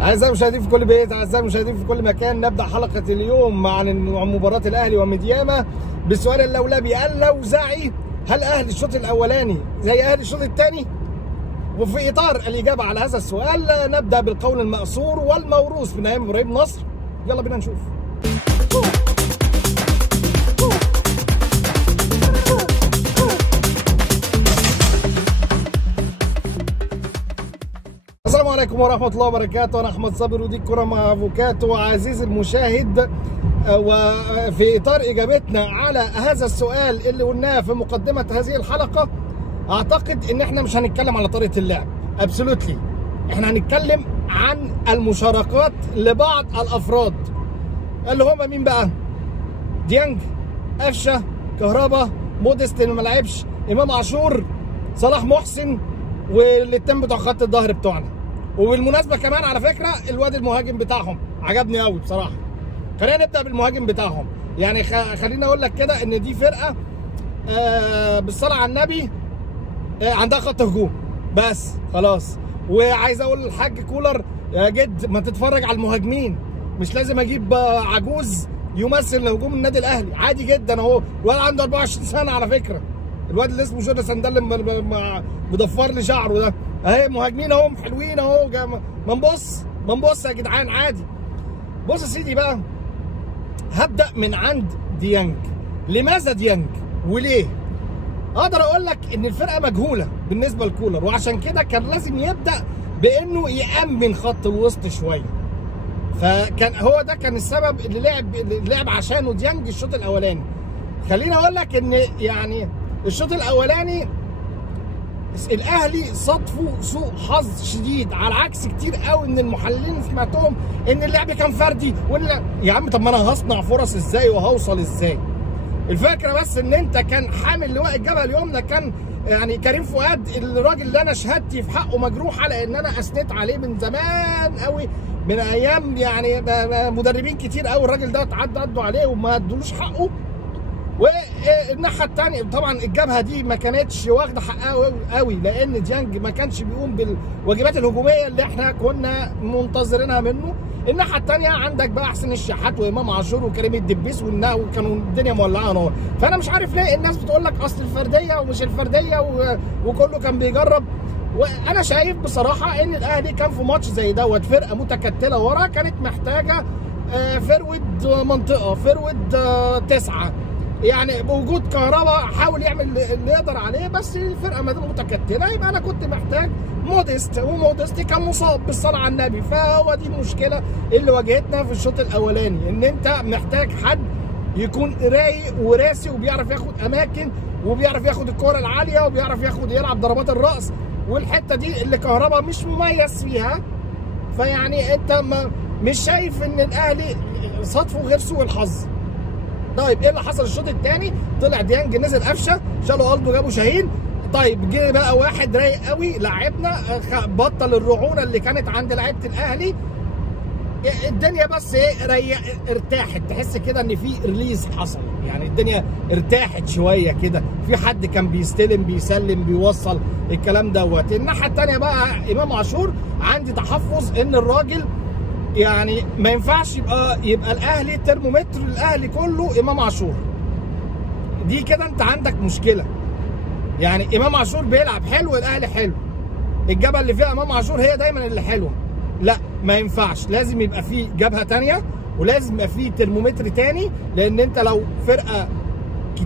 أعزائي المشاهدين في كل بيت، أعزائي المشاهدين في كل مكان، نبدأ حلقة اليوم مع مباراة الأهلي وميدياما بالسؤال اللولبي اللوزعي: هل أهلي الشوط الأولاني زي أهلي الشوط الثاني؟ وفي إطار الإجابة على هذا السؤال نبدأ بالقول المأثور والموروث من أيام إبراهيم نصر. يلا بينا نشوف. السلام عليكم ورحمة الله وبركاته. أنا أحمد صابر ودي الكرة مع أفوكاتو. عزيزي المشاهد، وفي إطار إجابتنا على هذا السؤال اللي قلناه في مقدمة هذه الحلقة، أعتقد إن إحنا مش هنتكلم على طريقة اللعب أبسولوتلي، إحنا هنتكلم عن المشاركات لبعض الأفراد اللي هم مين بقى؟ ديانج، قفشة، كهربا، موديست اللي ما لعبش، إمام عاشور، صلاح محسن، والاتنين بتوع خط الظهر بتوعنا. وبالمناسبه كمان على فكره الواد المهاجم بتاعهم عجبني قوي بصراحه. خلينا نبدا بالمهاجم بتاعهم. يعني خليني اقول لك كده ان دي فرقه بالصلاه على النبي عندها خط هجوم بس خلاص. وعايز اقول للحاج كولر يا جد ما تتفرج على المهاجمين، مش لازم اجيب عجوز يمثل هجوم النادي الاهلي، عادي جدا اهو. الواد عنده 24 سنه على فكره، الواد اللي اسمه جوناثان ده اللي مضفر لي شعره ده اهي. مهاجمين اهم حلوين اهو. ما نبص يا جدعان عادي. بص يا سيدي بقى، هبدا من عند ديانج. لماذا ديانج وليه؟ اقدر اقول لك ان الفرقه مجهوله بالنسبه لكولر، وعشان كده كان لازم يبدا بانه يامن خط الوسط شويه. فكان هو ده كان السبب اللي لعب عشانه ديانج الشوط الاولاني. خليني اقول لك ان يعني الشوط الاولاني الاهلي صادفوا سوء حظ شديد، على عكس كتير قوي من المحللين سمعتهم ان اللعب كان فردي. يا عم طب ما انا هصنع فرص ازاي وهوصل ازاي؟ الفكره بس ان انت كان حامل لواء الجبهه اليمنى كان يعني كريم فؤاد، الراجل اللي انا شهادتي في حقه مجروحه لان انا اثنيت عليه من زمان قوي، من ايام يعني مدربين كتير قوي الراجل ده عدوا عليه وما ادولوش حقه. والناحيه الثانيه طبعا الجبهه دي ما كانتش واخده حقها قوي لان ديانج ما كانش بيقوم بالواجبات الهجوميه اللي احنا كنا منتظرينها منه. الناحيه الثانيه عندك بقى حسين الشحات وامام عاشور وكريم الدبيس وكانوا الدنيا مولعه نار. فانا مش عارف ليه الناس بتقول لك اصل الفرديه ومش الفرديه وكله كان بيجرب. وانا شايف بصراحه ان الاهلي كان في ماتش زي دوت فرقه متكتله ورا، كانت محتاجه فرود منطقه، فرود 9 يعني. بوجود كهربا حاول يعمل اللي يقدر عليه، بس الفرقه ما دام متكتله يبقى انا كنت محتاج موديست، وموديست كان مصاب بالصلاه على النبي. فهو دي المشكله اللي واجهتنا في الشوط الاولاني، ان انت محتاج حد يكون رايق وراسي وبيعرف ياخد اماكن وبيعرف ياخد الكره العاليه وبيعرف يلعب ضربات الراس، والحته دي اللي كهربا مش مميز فيها. فيعني انت مش شايف ان الاهلي صادفه غير سوء الحظ. طيب ايه اللي حصل الشوط الثاني؟ طلع ديانج، نزل قفشه، شالوا قلبه جابوا شاهين. طيب جه بقى واحد رايق قوي لعبنا، بطل الرعونه اللي كانت عند لعيبه الاهلي. الدنيا بس ايه ارتاحت، تحس كده ان في ريليز حصل، يعني الدنيا ارتاحت شويه كده، في حد كان بيستلم بيسلم بيوصل الكلام دوت. الناحيه الثانيه بقى امام عاشور، عندي تحفظ ان الراجل يعني ما ينفعش يبقى الاهلي ترمومتر الاهلي كله امام عاشور. دي كده انت عندك مشكله. يعني امام عاشور بيلعب حلو، الاهلي حلو، الجبهه اللي فيها امام عاشور هي دايما اللي حلوه. لا ما ينفعش، لازم يبقى في جبهه ثانيه ولازم يبقى في ترمومتر ثاني، لان انت لو فرقه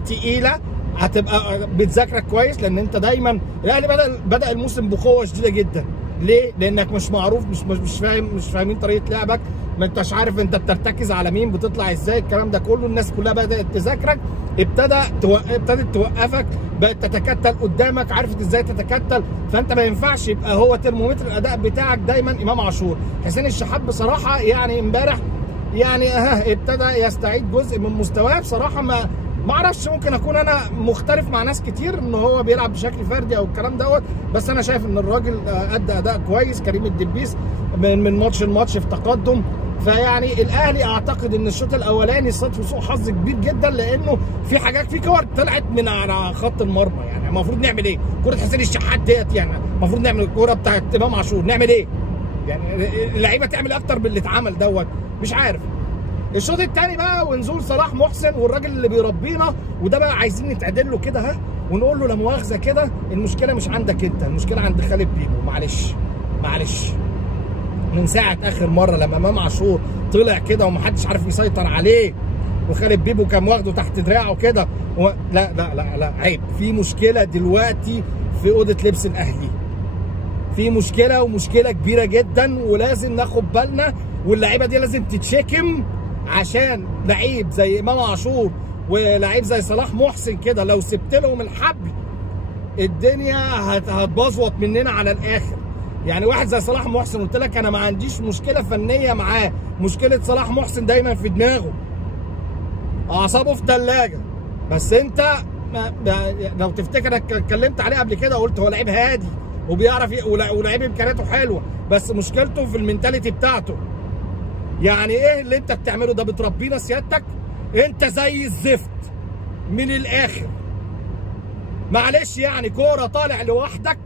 تقيله هتبقى بتذاكرك كويس، لان انت دايما الاهلي بدا الموسم بقوه شديده جدا. ليه؟ لانك مش معروف، مش فاهمين طريقه لعبك، ما انتش عارف انت بترتكز على مين، بتطلع ازاي، الكلام ده كله. الناس كلها بدات تذاكرك، ابتدت توقفك، بقت تتكتل قدامك، عرفت ازاي تتكتل. فانت ما ينفعش يبقى هو ترمومتر الاداء بتاعك دايما امام عاشور. حسين الشحات بصراحه يعني امبارح يعني ابتدى يستعيد جزء من مستواه. بصراحه ما اعرفش، ممكن اكون انا مختلف مع ناس كتير ان هو بيلعب بشكل فردي او الكلام دوت، بس انا شايف ان الراجل ادى اداء كويس. كريم الدبيس من ماتش لماتش في تقدم. فيعني الاهلي اعتقد ان الشوط الاولاني صادفه سوء حظ كبير جدا، لانه في حاجات، في كور طلعت من على خط المرمى. يعني المفروض نعمل ايه؟ كره حسين الشحات ديت، يعني المفروض نعمل الكوره بتاعت امام عاشور، نعمل ايه؟ يعني اللعيبه تعمل اكتر من اللي اتعمل دوت، مش عارف. الشوط الثاني بقى ونزول صلاح محسن والراجل اللي بيربينا، وده بقى عايزين نتعدل له كده ها، ونقول له لا مؤاخذه كده، المشكله مش عندك انت، المشكله عند خالد بيبو. معلش من ساعه اخر مره لما امام عاشور طلع كده ومحدش عارف يسيطر عليه، وخالد بيبو كان واخده تحت دراعه كده لا لا لا لا، عيب. في مشكله دلوقتي في اوضه لبس الاهلي، في مشكله، ومشكله كبيره جدا، ولازم ناخد بالنا، واللعيبه دي لازم تتشكم، عشان لعيب زي امام عاشور ولعيب زي صلاح محسن كده لو سبت لهم الحبل الدنيا هتبظوط مننا على الاخر. يعني واحد زي صلاح محسن قلت لك انا ما عنديش مشكله فنيه معاه، مشكله صلاح محسن دايما في دماغه، اعصابه في ثلاجه. بس انت لو تفتكر انا اتكلمت عليه قبل كده وقلت هو لعيب هادي وبيعرف ولعيب امكانياته حلوه، بس مشكلته في المنتاليتي بتاعته. يعني ايه اللي انت بتعمله ده؟ بتربينا سيادتك؟ انت زي الزفت من الاخر، معلش. يعني كوره طالع لوحدك،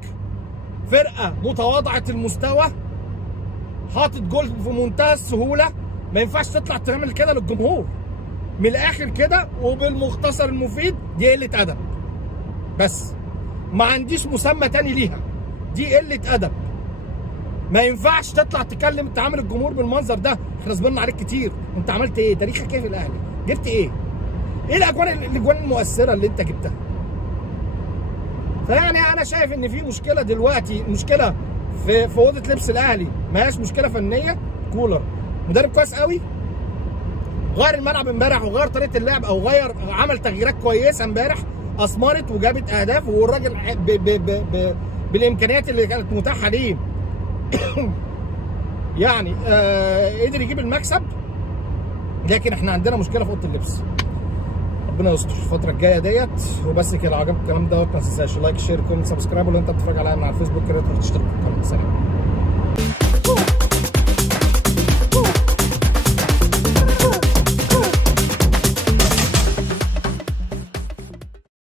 فرقه متواضعه المستوى، حاطط جول في منتهى السهوله، ما ينفعش تطلع تعمل كده للجمهور من الاخر كده. وبالمختصر المفيد دي قله ادب، بس ما عنديش مسمى تاني ليها، دي قله ادب. ما ينفعش تطلع تكلم تعامل الجمهور بالمنظر ده. احنا صبرنا عليك كتير، انت عملت ايه؟ تاريخك ايه في الاهلي؟ جبت ايه؟ ايه الاجوان المؤثره اللي انت جبتها؟ فيعني انا شايف ان في مشكله دلوقتي، مشكله في اوضه لبس الاهلي، ما هياش مشكله فنيه. كولر مدرب كويس قوي، غير الملعب امبارح وغير طريقه اللعب، او عمل تغييرات كويسه امبارح اثمرت وجابت اهداف، والراجل بالامكانيات اللي كانت متاحه ليه يعني قدر يجيب المكسب. لكن احنا عندنا مشكله في اوضه اللبس، ربنا يستر الفتره الجايه ديت. وبس كده، لو عجبك الكلام دوت ما تنساش لايك شير كومنت سبسكرايب، ولو انت بتتفرج عليا من على الفيسبوك يا ريت تشترك في القناه. سلام.